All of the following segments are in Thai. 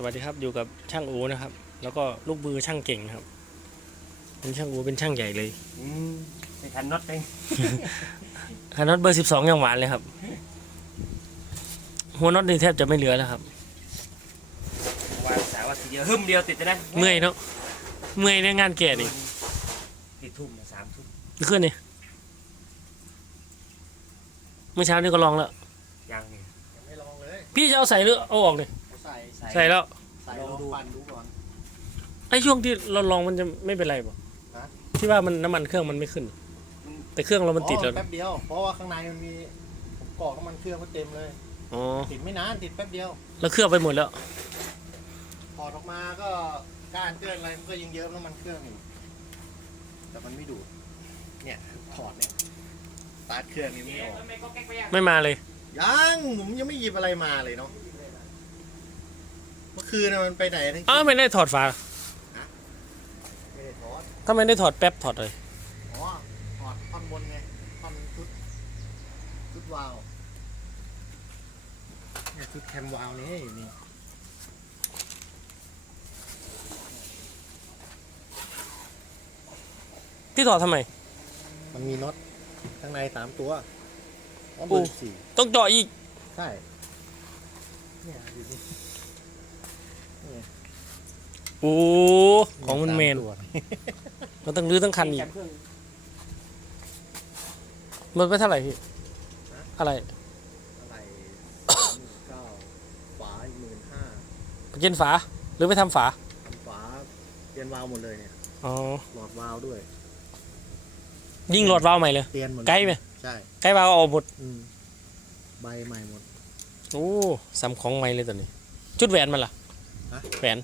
สวัสดีครับอยู่กับช่างอูนะครับ แล้วก็ลูกมือช่างเก่งนะครับ เป็นช่างอูเป็นช่างใหญ่เลยอืมไปทันน็อตเองคันน็อตเบอร์สิบสองยังหวานเลยครับ หัวน็อตนี่แทบจะไม่เหลือแล้วครับวางสาวว่าทีเดียวหึมเดียวติดเลยนะเมื่อยเนาะเมื่อยในงานแก่นี่ติดทุ่มสามทุ่มขึ้นนี่เมื่อเช้านี่ก็ลองแล้วยังนี่ยังไม่ลองเลยพี่จะเอาใส่หรือเอาออกเลยใส่ใส่แล้วใส่ ลองปั่นดูก่อน ไอ้ช่วงที่เราลองมันจะไม่เป็นไรป่ะฮะ ที่ว่ามันน้ำมันเครื่องมันไม่ขึ้น แต่เครื่องเรามันติดแล้วอ๋อแป๊บเดียวเพราะว่าข้างในมันมีผมกรอกน้ำมันเครื่องมันเต็มเลย อ๋อติดไม่นานติดแป๊บเดียวแล้วเครื่องไปหมดแล้ว ถอดออกมาก็ก้านเกินอะไรมันก็ยังเยิ้มน้ำมันเครื่องอยู่แต่มันไม่ดูดเนี่ยถอดเนี่ยสตาร์ทเครื่องนี่ไม่ออกไม่ก็แก๊กไปยังไม่มาเลยยังผมยังไม่หยิบอะไรมาเลยเนาะเมื่อคืนน่ะมันไปไหนทั้งอ้าวไม่ได้ถอดฝาไม่ได้ถอดถ้าไม่ได้ถอดแป๊บถอดเลย อ๋อถอดท่อนบนไงท่อนชุดชุดวาล์วเนี่ยชุดแคมวาล์วนี่อยู่นี่พี่ถอดทำไม มันมีน็อตข้างในสามตัวอ๋อโอ้เบอร์สี่ต้องเจาะอีก ใช่เนี่ยดูสิ โอ้ของมันเมนสาตัวเราต้องรื้อทั้งคันอีกแคมเครื่องหมดไปเท่าไหร่พี่ อะไรอะไรสามหมื่นเก้าฝาอีกหมื่นห้าไปกินฝา หรือไปทำฝา ทำฝาเปลี่ยนวาล์วหมดเลยเนี่ย อ๋อ หลอดวาล์วด้วย ยิงหลอดวาล์วใหม่เลย เปลี่ยนหมดเลยไกลไหม ใช่ใกล้วาล์วเอาออกหมด อืมใบใหม่หมด โอ้สำของใหม่เลยตอนนี้จุดแหวนมันล่ะ ฮะ แหวน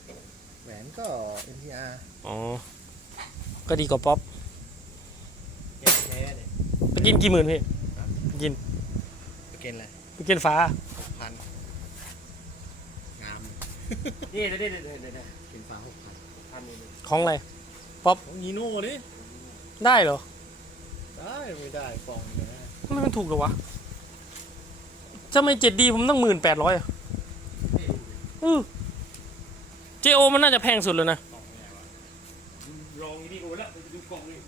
แหวนก็ NTR อ๋อ ก็ดีกว่าป๊อปเกนแท้เนี่ย ไปกินกี่หมื่นพี่ไปกินเกนอะไรไปกินฝาหกพันงามนี่เดี๋ยวเดี๋ยวเดี๋ยวเดี๋ยวเดี๋ยวเกนฟ้าหกพันทำนี่นี่ของอะไร ของยีโน่ดิได้เหรอได้ไม่ได้ฟองเลยนะทำไมมันถูกเหรอวะจะไม่เจ็ดดีผมต้องหมื่นแปดร้อยอะอือ เจโอมันน่าจะแพงสุดเลยนะลองนี่โอแล้วไปดูกล่องนี่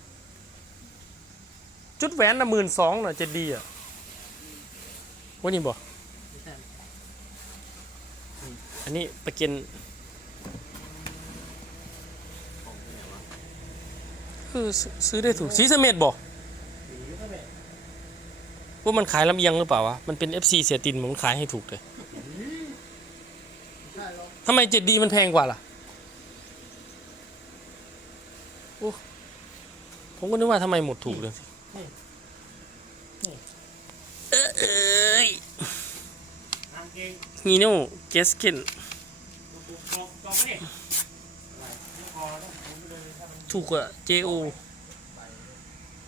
จุดแหวนนะหมื่นสองน่ะจ็ดดีอะว่านี่บ่ไม่ใช่อันนี้ปกินของที่ไหนคือซื้อได้ถูกสีสเมดบอกว่ามันขายลำเอียงหรือเปล่าวะ มันเป็น FC เสียตินมันขายให้ถูกเลย ทำไมเจ็ดดีมันแพงกว่าล่ะโอ้ผมก็นึกว่าทำไมหมดถูกเลยเอ้ยทางเกงฮีโน่เกสกินกล่องกล่องไม่เนี่ยอะไรไม่พอแล้วต้องหมุนไปเลยถ้ามันถูกกว่า JO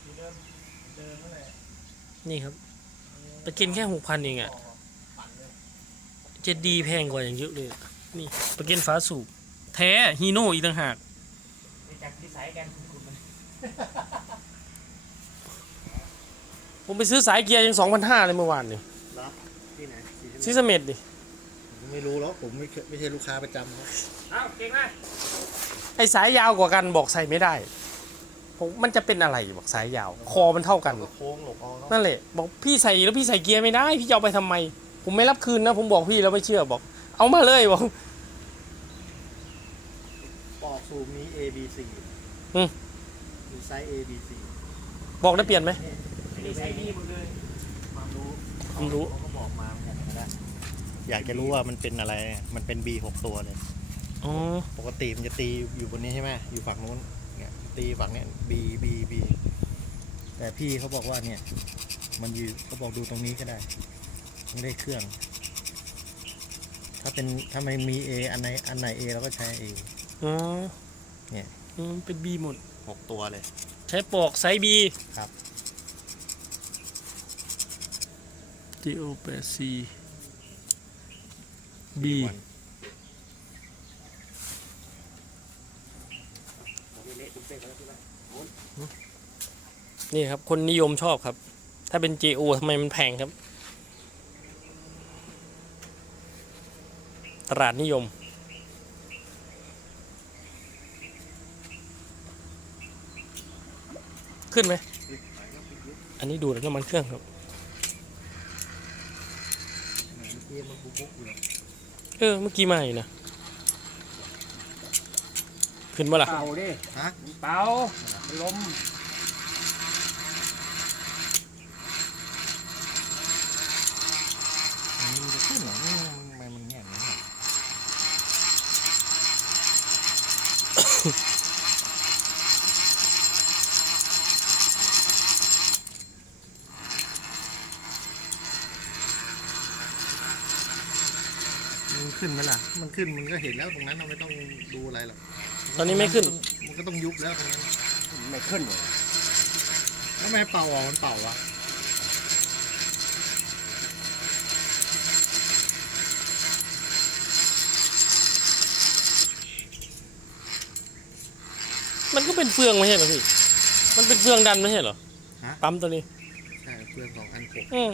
ที่เดิมเดิมนั่นแหละนี่ครับไปกินแค่หกพันเองอะปั่นเลยเจ็ดดีแพงกว่าอย่างเยอะเลยอะ นี่ไปกินฟ้าสูบแท้ฮีโน่อีกต่างหากไปจากที่สายกันคุณมันผมไปซื้อสายเกียร์ยังสองพันห้าเลยเมื่อวานเนี่ยเหรอที่ไหนสีซีสเมดดิผมไม่รู้หรอกผมไม่เคยไม่ใช่ลูกค้าประจำครับเอ้าเก่งมากไอสายยาวกว่ากันบอกใส่ไม่ได้ ผมมันจะเป็นอะไรบอกสายยาว คอมันเท่ากัน ก็โค้งหลบเอาเนาะนั่นแหละบอกพี่ใส่แล้วพี่ใส่เกียร์ไม่ได้ พี่จะเอาไปทำไม ผมไม่รับคืนนะ ผมบอกพี่แล้วไม่เชื่อบอก เอามาเลยบอกปอกสูบมี A B C อืมมีไซส์ A B C บอกได้เปลี่ยนไหมอันนี้ใช้ดีหมดเลยความรู้ความรู้ เขาก็บอกมาเหมือนกันก็ได้อยากจะรู้ว่ามันเป็นอะไร มันเป็น B หกตัวเลย อ๋อ ปกติมันจะตีอยู่บนนี้ใช่ไหมอยู่ฝั่งนู้น เนี่ย ตีฝั่งเนี้ย B B B แต่พี่เขาบอกว่าเนี่ย มันอยู่เขาบอกดูตรงนี้ก็ได้ไม่ได้เครื่อง ถ้าเป็นถ้าไม่มี A อันไหนอันไหน A เราก็ใช้ A อ๋อเนี่ย อืมเป็นบีหมด หกตัวเลย ใช้ปอกไซส์บีครับ T O แปด C B นี่ครับ คนนิยมชอบครับ ถ้าเป็น J O ทำไมมันแพงครับ ตลาดนิยม ขึ้นไหม อันนี้ดูดน้ำมันเครื่องครับเออเมื่อกี้มาอยู่นะ ขึ้นมาล่ะ เป่าดิฮะเป่าลม มันขึ้นไหมล่ะ มันขึ้นมันก็เห็นแล้วตรงนั้นเราไม่ต้องดูอะไรหรอกตอนนี้ไม่ขึ้น มันก็ต้องยุบแล้วตรงนั้น ไม่ขึ้นเลยทำไมเป่าออกมันเป่าวะ มันก็เป็นเฟืองไม่ใช่เหรอพี่ มันเป็นเฟืองดันไม่ใช่เหรอปั๊มตัวนี้ ใช่เพื่อนสองพันหกอืม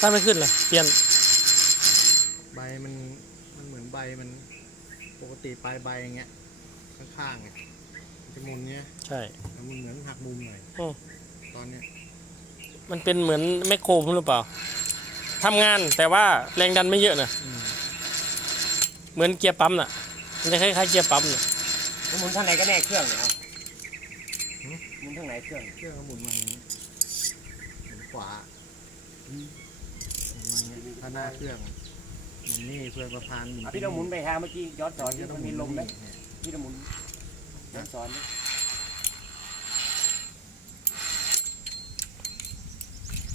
ถ้าไม่ขึ้นล่ะเปลี่ยน ใบมันมันเหมือนใบมันปกติปลายใบอย่างเงี้ยข้างๆไงมันจะมุนเนี้ยใช่แล้วมันเหมือนหักมุมหน่อยอืมตอนเนี้ย มันเป็นเหมือนแมคโครผมหรือเปล่าทำงานแต่ว่าแรงดันไม่เยอะนะอืมเหมือนเกียร์ปั๊มน่ะ มันจะคล้ายๆเกียร์ปั๊มน่ะแล้วหมุนทางไหนก็แน่เครื่องเนี่ยเอาหมุนทางไหนเครื่อง เครื่องก็หมุนมันหมุนขวาหมุนมันเงี้ยถ้าหน้าเครื่องหมุนนี่เพื่อนประพานหมุนอะพี่ต้องหมุนไปหาเมื่อกี้ย้อนสอนที่ก็ต้มัองนหมีลมไหมเนี่ยพี่ต้องหมุนย้อนสอนดิ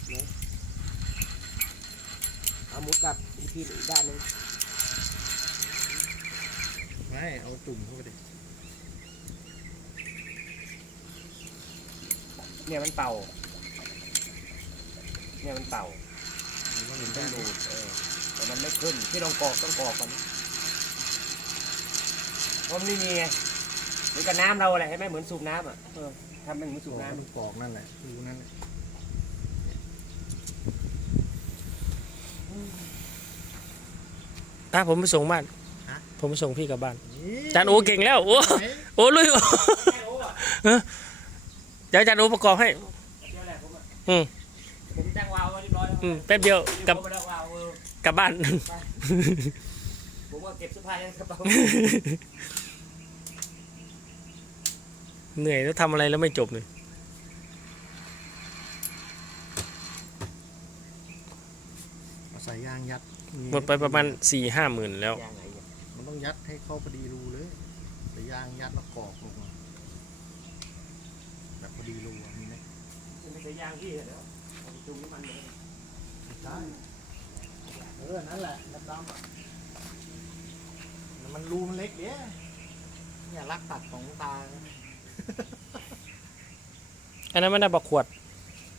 เนี่ยเอาหมุนกลับอีก ทีอีกด้านหนึงไม่เอาตุ่มเข้าไปดิเนี่ยมันเป่า เนี่ยมันเป่ามันก็หมุมันนได้ต้องดูดูดเออแต่มันไม่ขึ้นพี่ลองกรอกต้องกรอกก่อนเพราะมันไม่มีไงเหมือนกับน้ำเราแหละใช่ไหมเหมือนสูบน้ำอะเออทำเป็นเหมือนสูบน้ำมันกรอกนั่นแหละดูนั่นแหละ ถ้าผมไปส่งบ้านฮะผมไปส่งพี่กลับบ้านนี่จานโอเก่งแล้วโอ้ไหนโอ้ลุยเดี๋ยวจานโอประกอบให้อืมผมจ้างวาวไว้เรียบร้อยแล้วอืมแป๊บเดียวกลับผมไม่ได้วาวเออกลับบ้านผมว่าเก็บเสื้อผ้าในกระเป๋าเหนื่อยแล้วทำอะไรแล้วไม่จบเลยเอาสายยางยัด หมดไปประมาณสี่ห้าหมื่นแล้ว ยางไหนเนี่ยมันต้องยัดให้เข้าพอดีรูเลยสายยางยัดแล้วกรอกลงมาแบบพอดีรูอะมีไหมมันไม่ใช่ยางพี่เหรอเอาไปจุ่มน้ำมันเลยใช่เออนั่นแหละดำๆอะแต่มันรูมันเล็กเดียวเนี่ยลักตัดของตาอันนั้นไม่ได้บอกขวด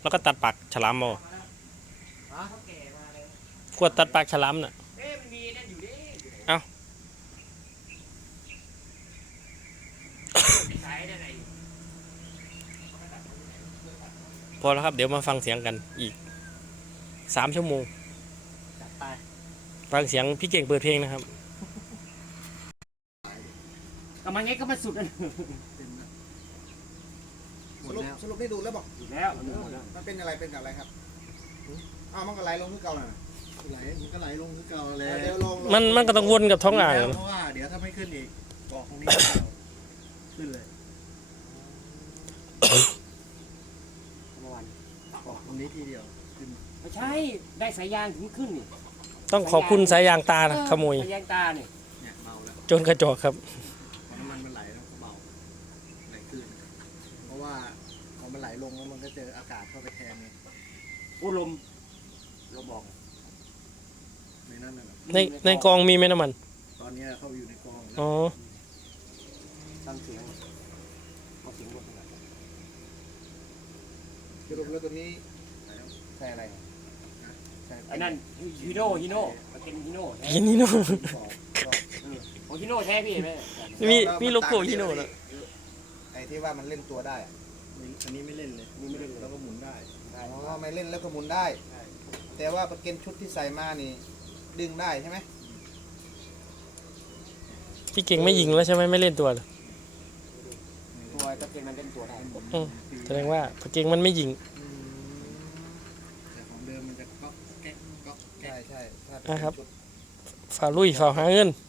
แล้วก็ตัดปากฉลามเอาฮะเขาแก่มาเลยขวดตัดปากฉลามน่ะเอ๊ะมันมีนั่นอยู่ดิเอ้าสายได้ไหนพอแล้วครับ เดี๋ยวมาฟังเสียงกันอีกสามชั่วโมงจัดไปฟังเสียงพี่เก่งเปิดเพลงนะครับก็มันไงก็มาสุดนั่นเป็นนะหมสดรุปแล้วสรุปได้ดูแล้วบอกอยู่แล้วมันหมดแล้ว มันเป็นอะไรเป็นอะไรครับ อ้าวมันก็ไหลลงที่เก่าน่ะ ไหลมันก็ไหลลงคือเก่าเลยเดี๋ยวลงลงมันมันก็ต้องวนกับท้องอ่างแล้วนะเพราะว่าเดี๋ยวถ้าไม่ขึ้นอีกกรอกตรงนี้ขึ้นเลยเมื่อวานกรอกตรงนี้ทีเดียวขึ้นไม่ใช่ได้สายยางถึงขึ้นนี่ต้องขอบคุณสายยางตานะขโมย สายยางตาเนี่ยเนี่ยเบาแล้วจนกระจอกครับ พอน้ำมันมันไหลแล้วก็เบาไหลขึ้นเพราะว่าพอมันไหลลงแล้วมันก็เจออากาศเข้าไปแทนไงโอ้ลมลมบอก ในนั้นน่ะในในกองมีไหมน้ำมัน ตอนเนี้ยเข้าไปอยู่ในกองแล้วอ๋อ ตั้งเสียงเอาเสียงลดหน่อยสรุปแล้วตัวนี้ใช่อะไรใช่ไอ้นั่นฮีโน่ฮีโน่มันเป็นฮีโน่แท้ยินนี่เนาะกรอกกรอกโอ้ฮีโน่แท้พี่เห็นไหมมีมีโลโก้ฮิโน่นะไอ้ที่ว่ามันเล่นตัวได้อะอันนี้ไม่เล่นเลยนี่ไม่ได้เลยแล้วก็หมุนได้ อ๋อไม่เล่นแล้วก็หมุนได้ ใช่ แต่ว่าประเก็นชุดที่ใส่มานี่ ดึงได้ใช่ไหมพี่เก่งไม่ยิงแล้วใช่ไหมไม่เล่นตัวเลยตัวตะเกียงมันเป็นตัวได้อืมแสดงว่าพี่เก่งมันไม่ยิง แต่ของเดิมมันจะก๊อกแก๊กก๊อกแก๊ใช่กใช่ถ้าอะครับ ชุด ฝ่าลุยฝ่าหาเงินอ